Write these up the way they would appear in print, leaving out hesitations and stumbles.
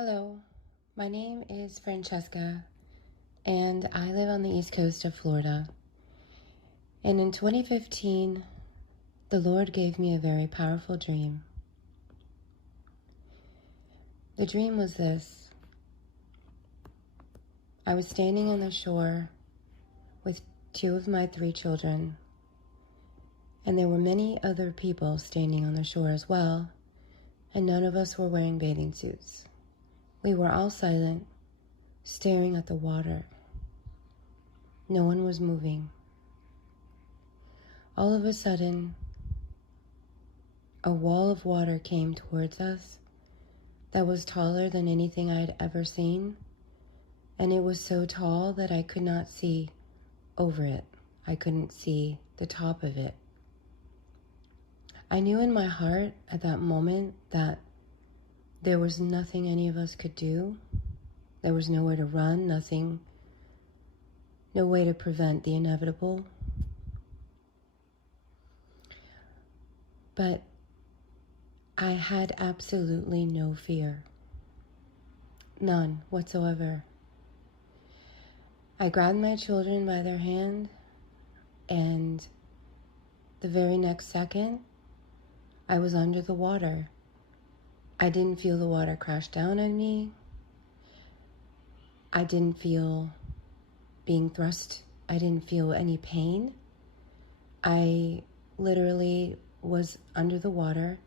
Hello, my name is Francesca, and I live on the east coast of Florida. And in 2015, the Lord gave me a very powerful dream. The dream was this. I was standing on the shore with two of my three children, and there were many other people standing on the shore as well, and none of us were wearing bathing suits. We were all silent, staring at the water. No one was moving. All of a sudden, a wall of water came towards us that was taller than anything I had ever seen, and it was so tall that I could not see over it. I couldn't see the top of it. I knew in my heart at that moment that there was nothing any of us could do. There was nowhere to run, no way to prevent the inevitable. But I had absolutely no fear. None whatsoever. I grabbed my children by their hand, and the very next second, I was under the water. I didn't feel the water crash down on me. I didn't feel being thrust. I didn't feel any pain. I literally was under the water,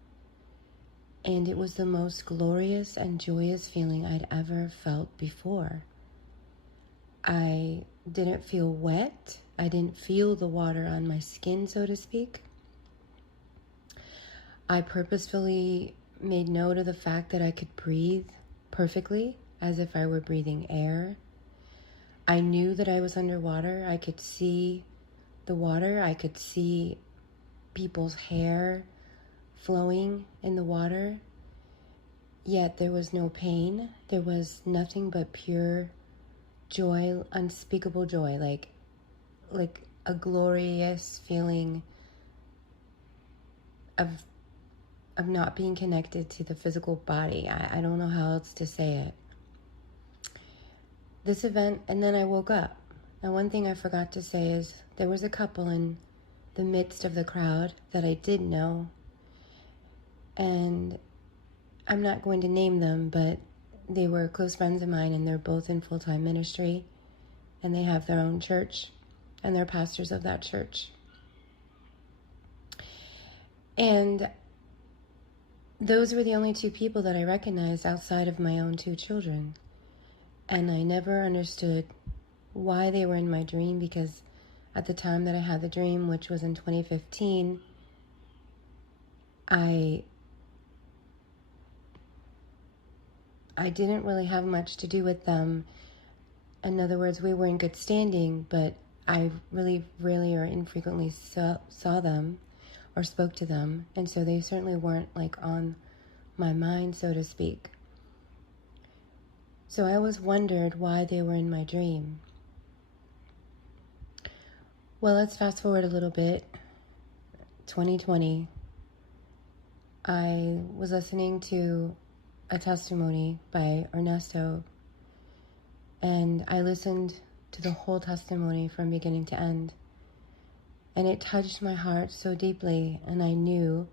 and it was the most glorious and joyous feeling I'd ever felt before. I didn't feel wet. I didn't feel the water on my skin, so to speak. I purposefully made note of the fact that I could breathe perfectly, as if I were breathing air. I knew that I was underwater. I could see the water. I could see people's hair flowing in the water. Yet there was no pain. There was nothing but pure joy, unspeakable joy, like a glorious feeling of not being connected to the physical body. I don't know how else to say it. This event, and then I woke up. Now, one thing I forgot to say is there was a couple in the midst of the crowd that I did know, and I'm not going to name them, but they were close friends of mine, and they're both in full-time ministry, and they have their own church, and they're pastors of that church. And those were the only two people that I recognized outside of my own two children. And I never understood why they were in my dream, because at the time that I had the dream, which was in 2015, I didn't really have much to do with them. In other words, we were in good standing, but I really rarely or infrequently saw them or spoke to them, and so they certainly weren't like on my mind, so to speak. So I always wondered why they were in my dream. Well, let's fast forward a little bit. 2020, I was listening to a testimony by Ernesto, and I listened to the whole testimony from beginning to end. And it touched my heart so deeply, and I knew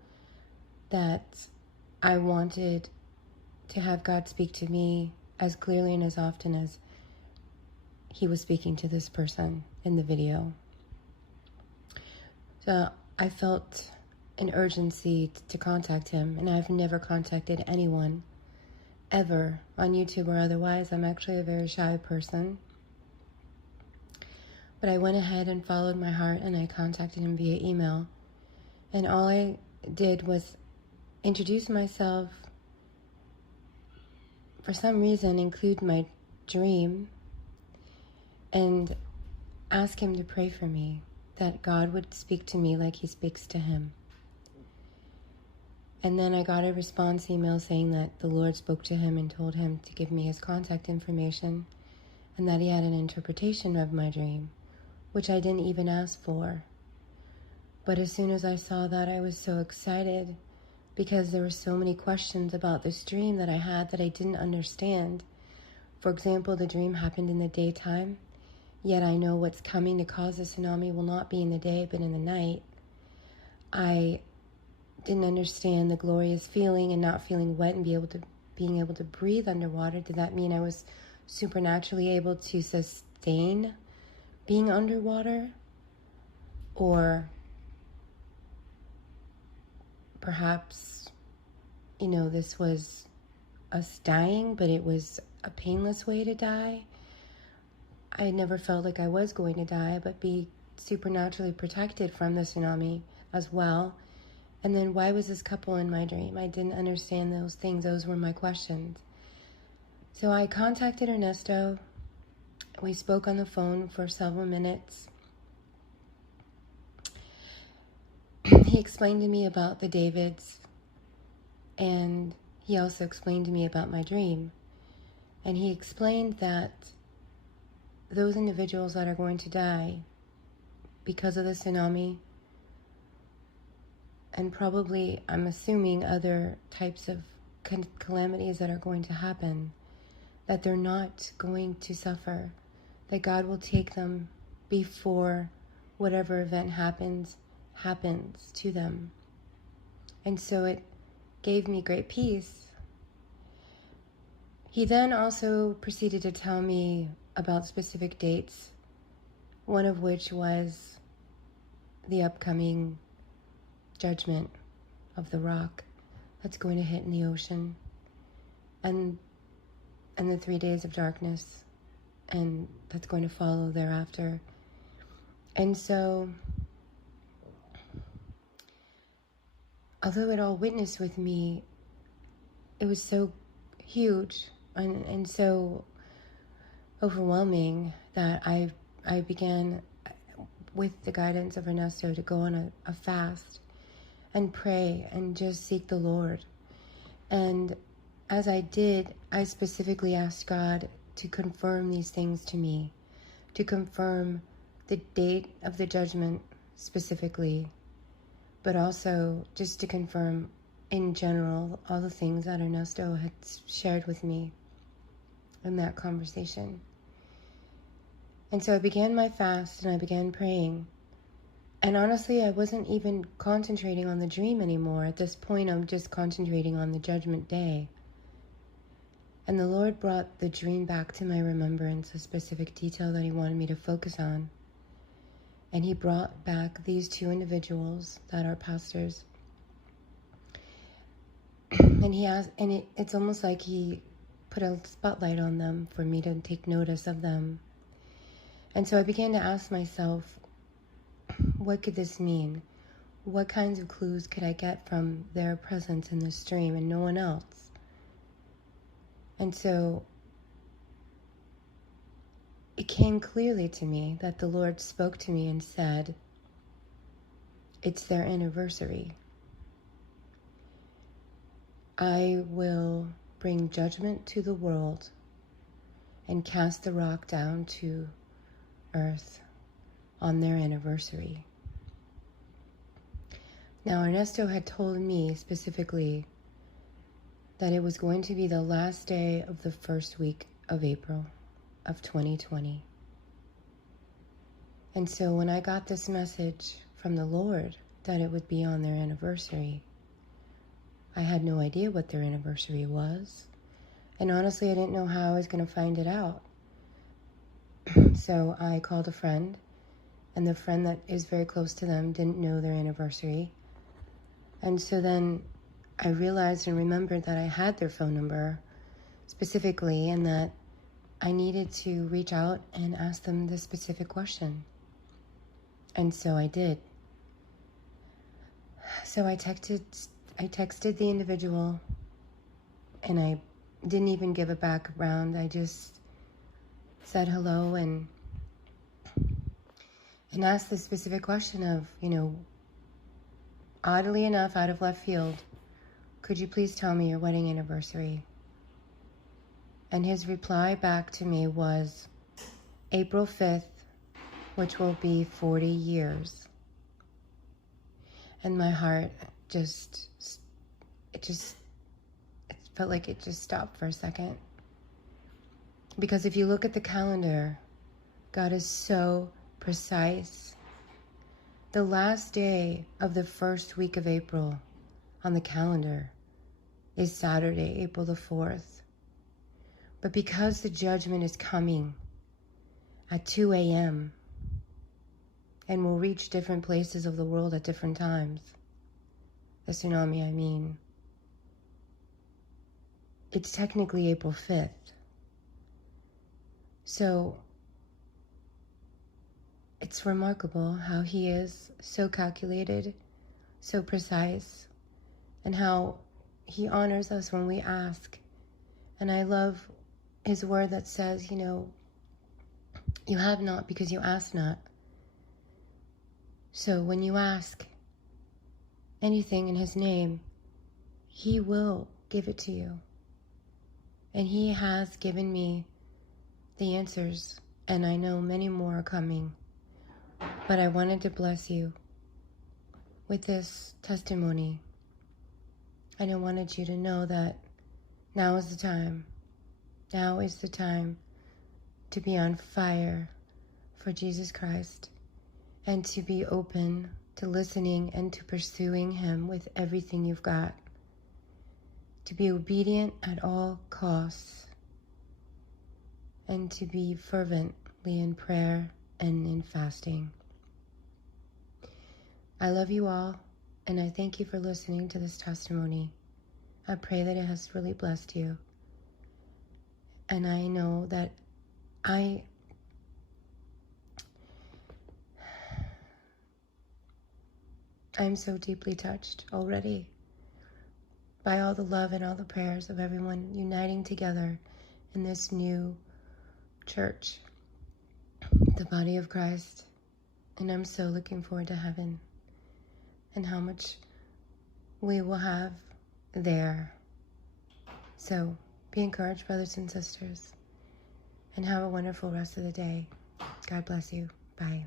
that I wanted to have God speak to me as clearly and as often as he was speaking to this person in the video. So I felt an urgency to contact him, and I've never contacted anyone ever on YouTube or otherwise. I'm actually a very shy person. But I went ahead and followed my heart, and I contacted him via email. And all I did was introduce myself, for some reason include my dream, and ask him to pray for me, that God would speak to me like he speaks to him. And then I got a response email saying that the Lord spoke to him and told him to give me his contact information, and that he had an interpretation of my dream, which I didn't even ask for. But as soon as I saw that, I was so excited. because there were so many questions about this dream that I had that I didn't understand. For example, the dream happened in the daytime, yet I know what's coming to cause a tsunami will not be in the day, but in the night. I didn't understand the glorious feeling and not feeling wet and being able to breathe underwater. Did that mean I was supernaturally able to sustain being underwater? Or perhaps, this was us dying, but it was a painless way to die. I never felt like I was going to die, but be supernaturally protected from the tsunami as well. And then why was this couple in my dream? I didn't understand those things. Those were my questions. So I contacted Ernesto. We spoke on the phone for several minutes. He explained to me about the Davids, and he also explained to me about my dream. And he explained that those individuals that are going to die because of the tsunami, and probably, I'm assuming, other types of calamities that are going to happen, that they're not going to suffer, that God will take them before whatever event happens to them. And so it gave me great peace. He then also proceeded to tell me about specific dates, one of which was the upcoming judgment of the rock that's going to hit in the ocean, and the 3 days of darkness, and that's going to follow thereafter. And so, although it all witnessed with me, it was so huge and so overwhelming that I began, with the guidance of Ernesto, to go on a fast and pray and just seek the Lord. And as I did, I specifically asked God to confirm these things to me, to confirm the date of the judgment specifically, but also just to confirm in general all the things that Ernesto had shared with me in that conversation. And so I began my fast and I began praying. And honestly, I wasn't even concentrating on the dream anymore. At this point, I'm just concentrating on the judgment day. And the Lord brought the dream back to my remembrance, a specific detail that he wanted me to focus on. And he brought back these two individuals that are pastors. And he asked, and it's almost like he put a spotlight on them for me to take notice of them. And so I began to ask myself, what could this mean? What kinds of clues could I get from their presence in this dream and no one else? And so it came clearly to me that the Lord spoke to me and said, it's their anniversary. I will bring judgment to the world and cast the rock down to earth on their anniversary. Now, Ernesto had told me specifically that it was going to be the last day of the first week of April of 2020. And so when I got this message from the Lord that it would be on their anniversary, I had no idea what their anniversary was. And honestly, I didn't know how I was going to find it out. So I called a friend, and the friend that is very close to them didn't know their anniversary. And so then I realized and remembered that I had their phone number specifically, and that I needed to reach out and ask them this specific question. And so I did. So I texted the individual, and I didn't even give a background. I just said hello and asked the specific question of, oddly enough, out of left field, could you please tell me your wedding anniversary? And his reply back to me was April 5th, which will be 40 years. And my heart just it felt like it just stopped for a second. Because if you look at the calendar, God is so precise. The last day of the first week of April on the calendar is Saturday, April the 4th. But because the judgment is coming at 2 a.m. and will reach different places of the world at different times, the tsunami, I mean, it's technically April 5th. So it's remarkable how he is so calculated, so precise, and how he honors us when we ask. And I love his word that says, you have not because you ask not. So when you ask anything in his name, he will give it to you. And he has given me the answers, and I know many more are coming. But I wanted to bless you with this testimony. And I wanted you to know that now is the time. Now is the time to be on fire for Jesus Christ and to be open to listening and to pursuing him with everything you've got. To be obedient at all costs and to be fervently in prayer and in fasting. I love you all, and I thank you for listening to this testimony. I pray that it has really blessed you. And I know that I'm so deeply touched already by all the love and all the prayers of everyone uniting together in this new church, the body of Christ. And I'm so looking forward to heaven and how much we will have there. So be encouraged, brothers and sisters, and have a wonderful rest of the day. God bless you. Bye.